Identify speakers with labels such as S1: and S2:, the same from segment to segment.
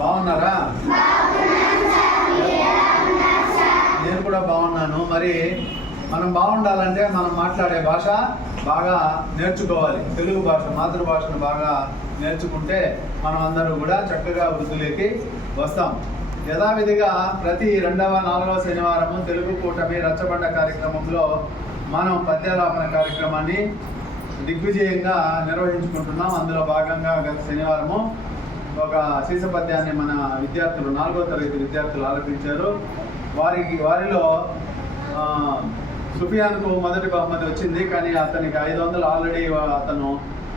S1: బాగున్నారా? నేను కూడా బాగున్నాను. మరి మనం బాగుండాలంటే మనం మాట్లాడే భాష బాగా నేర్చుకోవాలి. తెలుగు భాష మాతృభాషను బాగా నేర్చుకుంటే మనం అందరూ కూడా చక్కగా వృద్ధిలోకి వస్తాం. యథావిధిగా ప్రతి రెండవ నాలుగవ శనివారము తెలుగు కూటమి రచ్చబండ కార్యక్రమంలో మనం పద్యాలాపన కార్యక్రమాన్ని దిగ్విజయంగా నిర్వహించుకుంటున్నాం. అందులో భాగంగా గత శనివారము ఒక సీస పద్యాన్ని మన విద్యార్థులు నాలుగో తరగతి విద్యార్థులు ఆలపించారు వారికి వారిలో సుఫియాన్కు మొదటి బహుమతి వచ్చింది కానీ అతనికి ఐదు వందలు ఆల్రెడీ అతను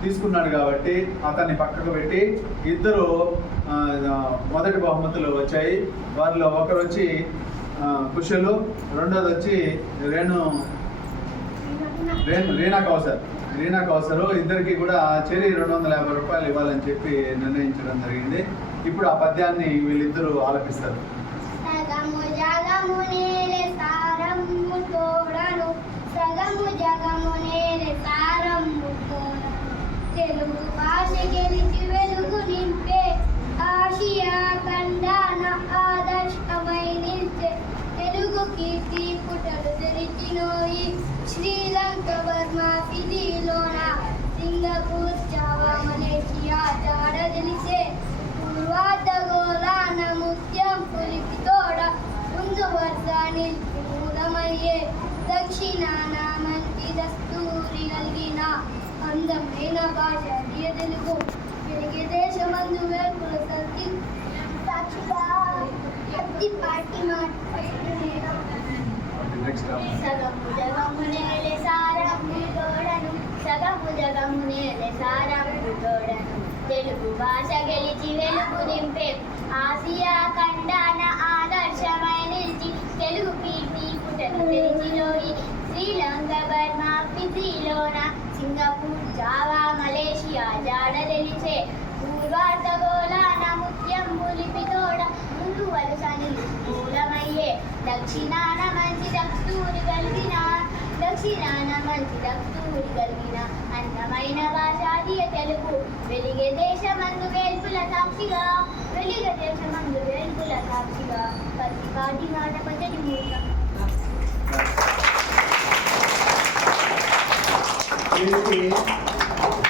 S1: తీసుకున్నాడు కాబట్టి అతన్ని పక్కకు పెట్టి ఇద్దరు మొదటి బహుమతులు వచ్చాయి. వారిలో ఒకరు వచ్చి కుషలు రెండోది వచ్చి రేణు రేణు రేణా కౌసర్ రీనా కౌసర్ ఇద్దరికి కూడా చెరి రెండు వందల యాభై రూపాయలు ఇవ్వాలని చెప్పి నిర్ణయించడం జరిగింది. ఇప్పుడు ఆ పద్యాన్ని వీళ్ళిద్దరూ ఆలపిస్తారు.
S2: సగము జగము నేలే తోడను సగము జగము నేలే తెలుగు భాష గెలిచి వెలుగు నింపే ఆసియా ఖండాన ఆదర్శమై నిలిచే తెలుగు కీర్తి పుటలు తెరిచినోయి. శ్రీలంక బర్మా వరుస నిలిపి మూలమయ్యే దక్షిణాన మంచి దస్తూరి కలిగిన అందమైన భాష తెలుగు. వెలిగే దేశమందు వేర్పుల సర్కి సాక్షిగా అతి పాటి సగము జగము నేలే సారము తోడను సగము జగము నేలే సారము తోడను. తెలుగు భాష గెలిచి వెలుగు నింపే ఆసియా భారతగోళాన ముత్యం పులిపితోడ ముందు వరుస మూలమయ్యే దక్షిణాన మంచి దస్తూరి కలిగిన దక్షిణాన మంచి దస్తూరి కలిగిన అందమైన భాషాదీయ తెలుగు. వెలిగే దేశమందు వేల్పుల సాక్షిగా వెలిగే దేశమందు వేల్పుల సాక్షిగా. పత్తి పాటి మాట పచ్చడి మూట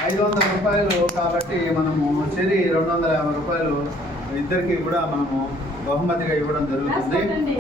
S1: ఐదు వందల రూపాయలు కాబట్టి మనము చెరి రెండు వందల యాభై రూపాయలు ఇద్దరికి కూడా మనము బహుమతిగా ఇవ్వడం జరుగుతుంది.